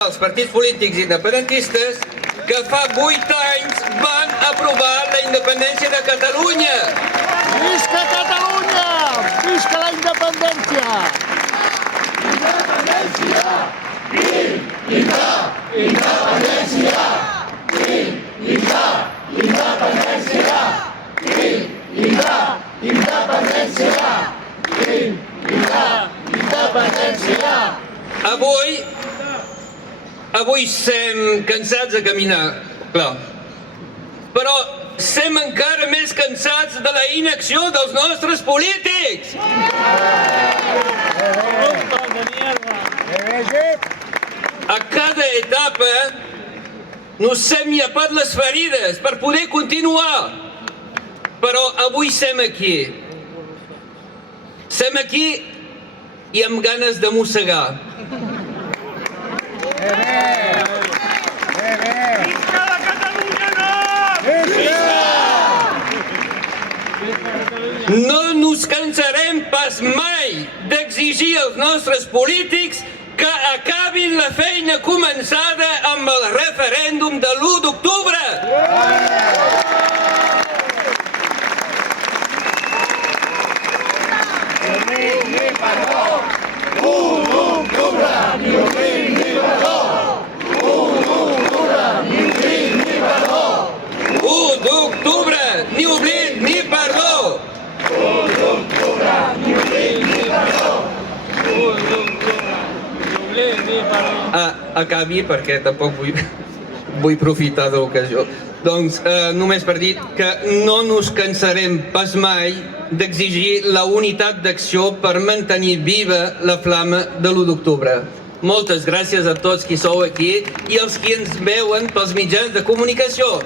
Els partits polítics independentistes que fa 8 anys van aprovar la independència de Catalunya. Visca Catalunya! Visca la independència! Independència! Independència! Independència! Independència! Independència! Avui sem cansats de caminar, clar. Però sem encara més cansats de la inacció dels nostres polítics. A cada etapa nos hem llepat les ferides per poder continuar. Però avui sem aquí. Sem aquí i amb ganes de mossegar. Visca la Catalunya No nos cansarem pas mai d'exigir als nostres polítics que acabin la feina començada amb el referèndum de l'1 d'octubre. Ni oblit ni perdó. Acabi perquè tampoc vull profitar de l'ocasió. Doncs només per dir que no nos cansarem pas mai d'exigir la unitat d'acció per mantenir viva la flama de l'1 d'octubre. Moltes gràcies a tots qui sou aquí i als qui ens veuen pels mitjans de comunicació.